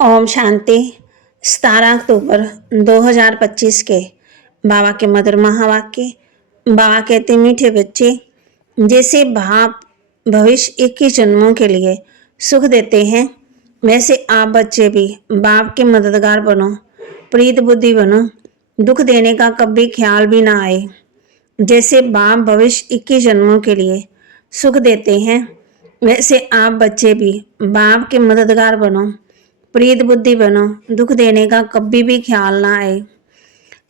ओम शांति। 17 अक्टूबर 2025 के बाबा के मधुर महावाक्य। बाबा कहते, मीठे बच्चे, जैसे बाप भविष्य 21 जन्मों के लिए सुख देते हैं, वैसे आप बच्चे भी बाप के मददगार बनो, प्रीत बुद्धि बनो, दुख देने का कभी ख्याल भी ना आए। जैसे बाप भविष्य 21 जन्मों के लिए सुख देते हैं, वैसे आप बच्चे भी बाप के मददगार बनो, प्रीत बुद्धि बनो, दुख देने का कभी भी ख्याल ना आए।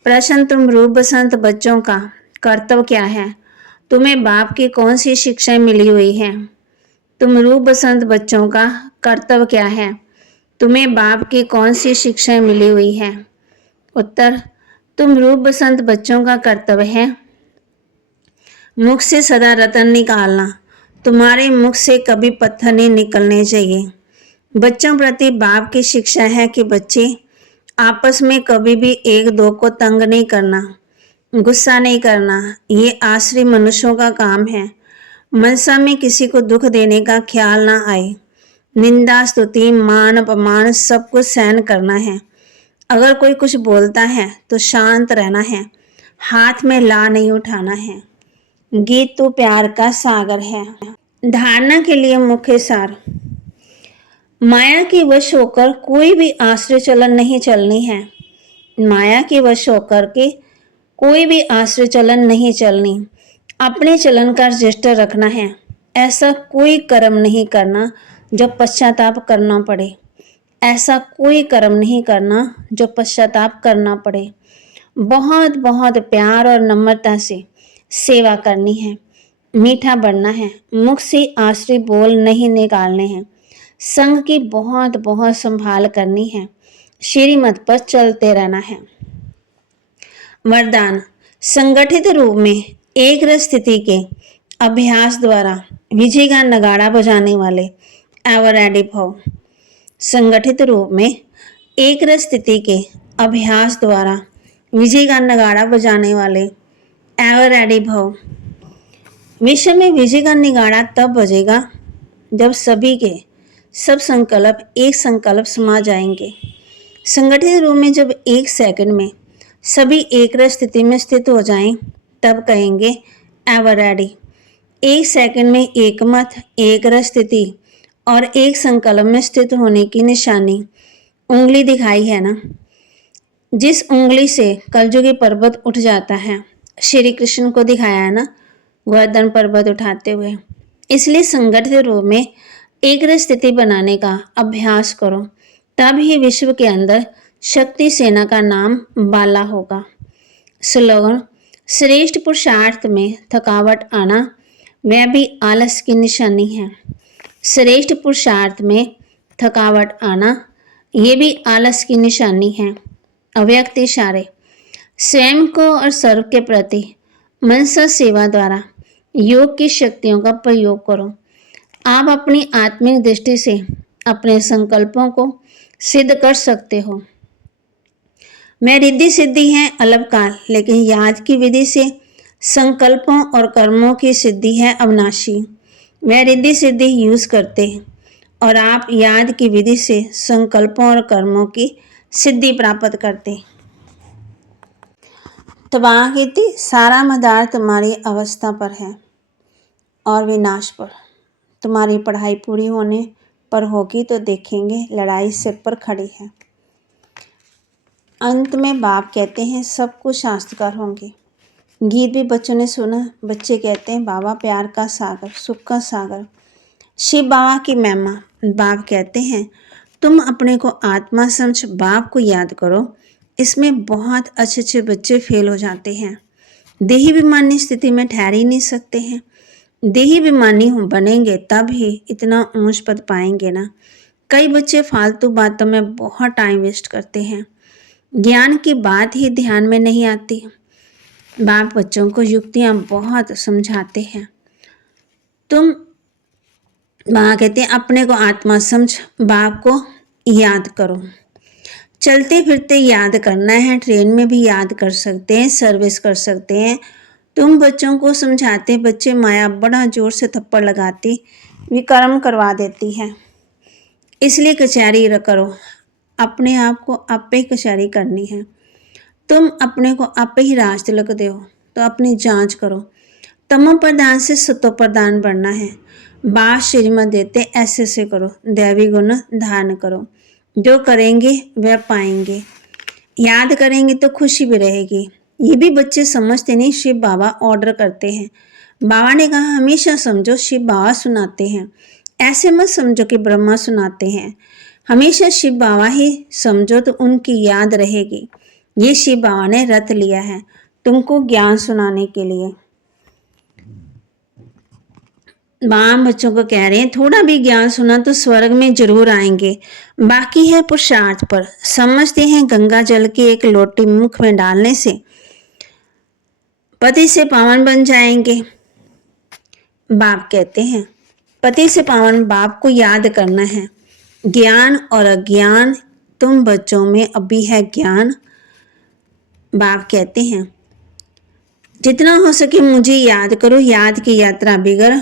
प्रश्न, तुम रूप बसंत बच्चों का कर्तव्य क्या है? तुम्हें बाप की कौन सी शिक्षाएं मिली हुई हैं? तुम रूप बसंत बच्चों का कर्तव्य क्या है? तुम्हें बाप की कौन सी शिक्षाएं मिली हुई है? उत्तर, तुम रूप बसंत बच्चों का कर्तव्य है मुख से सदा रतन निकालना। तुम्हारे मुख से कभी पत्थर नहीं निकलने चाहिए। बच्चों प्रति बाप की शिक्षा है कि बच्चे आपस में कभी भी एक दो को तंग नहीं करना, गुस्सा नहीं करना। ये आश्रय मनुष्यों का काम है। मनसा में किसी को दुख देने का ख्याल ना आए। निंदा, स्तुति, मान, अपमान सब कुछ सहन करना है। अगर कोई कुछ बोलता है तो शांत रहना है, हाथ में ला नहीं उठाना है। गीत तो प्यार का सागर है। धारणा के लिए मुख्य सार, माया के वश होकर कोई भी आश्रय चलन नहीं चलनी है। माया के वश होकर के कोई भी आश्रय चलन नहीं चलनी। अपने चलन का रजिस्टर रखना है। ऐसा कोई कर्म नहीं करना जो पश्चाताप करना पड़े। ऐसा कोई कर्म नहीं करना जो पश्चाताप करना पड़े। बहुत बहुत प्यार और नम्रता से सेवा करनी है। मीठा बनना है। मुख से आश्रय बोल नहीं निकालने हैं। संग की बहुत बहुत संभाल करनी है। श्रीमत पर चलते रहना है। वरदान, संगठित रूप में एक रस स्थिति के अभ्यास द्वारा विजय का नगाड़ा बजाने वाले एवर रेडी भव। संगठित रूप में एक रस स्थिति के अभ्यास द्वारा विजय का नगाड़ा बजाने वाले एवर रेडी भव। विश्व में विजय का नगाड़ा तब बजेगा जब सभी के सब संकल्प एक संकल्प समा जाएंगे। संगठित रूप में जब एक सेकंड में सभी एक रस स्थिति में स्थित हो जाएं, तब कहेंगे एवर रेडी। एक सेकंड में एक मत, एक रस स्थिति और एक संकल्प में स्थित होने की निशानी उंगली दिखाई है ना, जिस उंगली से कलयुगी पर्वत उठ जाता है। श्री कृष्ण को दिखाया है ना, गोवर्धन पर्वत उठाते हुए। इसलिए संगठित रूप में एक रस स्थिति बनाने का अभ्यास करो, तब ही विश्व के अंदर शक्ति सेना का नाम बाला होगा। स्लोगन, श्रेष्ठ पुरुषार्थ में थकावट आना वह भी आलस की निशानी है। श्रेष्ठ पुरुषार्थ में थकावट आना ये भी आलस की निशानी है। अव्यक्त इशारे, स्वयं को और सर्व के प्रति मनसा सेवा द्वारा योग की शक्तियों का प्रयोग करो। आप अपनी आत्मिक दृष्टि से अपने संकल्पों को सिद्ध कर सकते हो। मैं रिद्धि सिद्धि है अल्पकाल, लेकिन याद की विधि से संकल्पों और कर्मों की सिद्धि है अविनाशी। वह रिद्धि सिद्धि यूज करते हैं और आप याद की विधि से संकल्पों और कर्मों की सिद्धि प्राप्त करते। तबाह की सारा मदार तुम्हारी अवस्था पर है और विनाश पर। तुम्हारी पढ़ाई पूरी होने पर होगी तो देखेंगे लड़ाई सिर पर खड़ी है। अंत में बाप कहते हैं सब कुछ शास्त्रकार होंगे। गीत भी बच्चों ने सुना। बच्चे कहते हैं बाबा प्यार का सागर, सुख का सागर, शिव बाबा की महिमा। बाप कहते हैं तुम अपने को आत्मा समझ बाप को याद करो। इसमें बहुत अच्छे अच्छे बच्चे फेल हो जाते हैं। देही विमानी स्थिति में ठहर ही नहीं सकते हैं। देही विमानी बनेंगे तब ही इतना ऊंच पद पाएंगे ना। कई बच्चे फालतू बातों में बहुत टाइम वेस्ट करते हैं। ज्ञान की बात ही ध्यान में नहीं आती। बाप बच्चों को युक्तियां बहुत समझाते हैं। तुम वहाँ कहते हैं अपने को आत्मा समझ बाप को याद करो। चलते फिरते याद करना है, ट्रेन में भी याद कर सकते हैं, सर्विस कर सकते हैं। तुम बच्चों को समझाते, बच्चे माया बड़ा जोर से थप्पड़ लगाती, विकर्म करवा देती है। इसलिए कचहरी करो, अपने आप को आपे कचहरी करनी है। तुम अपने को आपे ही राज तिलक दो, तो अपनी जांच करो। तमो प्रधान से सतो प्रधान बनना है। बाप श्रीमत देते ऐसे से करो, दैवी गुण धारण करो। जो करेंगे वह पाएंगे, याद करेंगे तो खुशी भी रहेगी। ये भी बच्चे समझते नहीं, शिव बाबा ऑर्डर करते हैं। बाबा ने कहा हमेशा समझो शिव बाबा सुनाते हैं, ऐसे मत समझो कि ब्रह्मा सुनाते हैं। हमेशा शिव बाबा ही समझो तो उनकी याद रहेगी। ये शिव बाबा ने रत लिया है तुमको ज्ञान सुनाने के लिए। बाबा बच्चों को कह रहे हैं थोड़ा भी ज्ञान सुना तो स्वर्ग में जरूर आएंगे, बाकी है पुरुषार्थ पर। समझते हैं गंगा जल की एक लोटी मुख में डालने से पति से पावन बन जाएंगे। बाप कहते हैं पति से पावन बाप को याद करना है। ज्ञान और अज्ञान तुम बच्चों में अभी है ज्ञान। बाप कहते हैं जितना हो सके मुझे याद करो, याद की यात्रा बिगड़।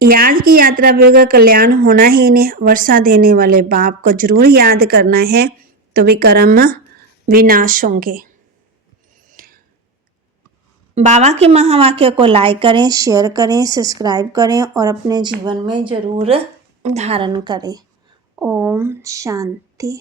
याद की यात्रा बगैर कल्याण होना ही नहीं। वर्षा देने वाले बाप को जरूर याद करना है तो विकर्म विनाश होंगे। बाबा के महावाक्य को लाइक करें, शेयर करें, सब्सक्राइब करें और अपने जीवन में जरूर धारण करें। ओम शांति।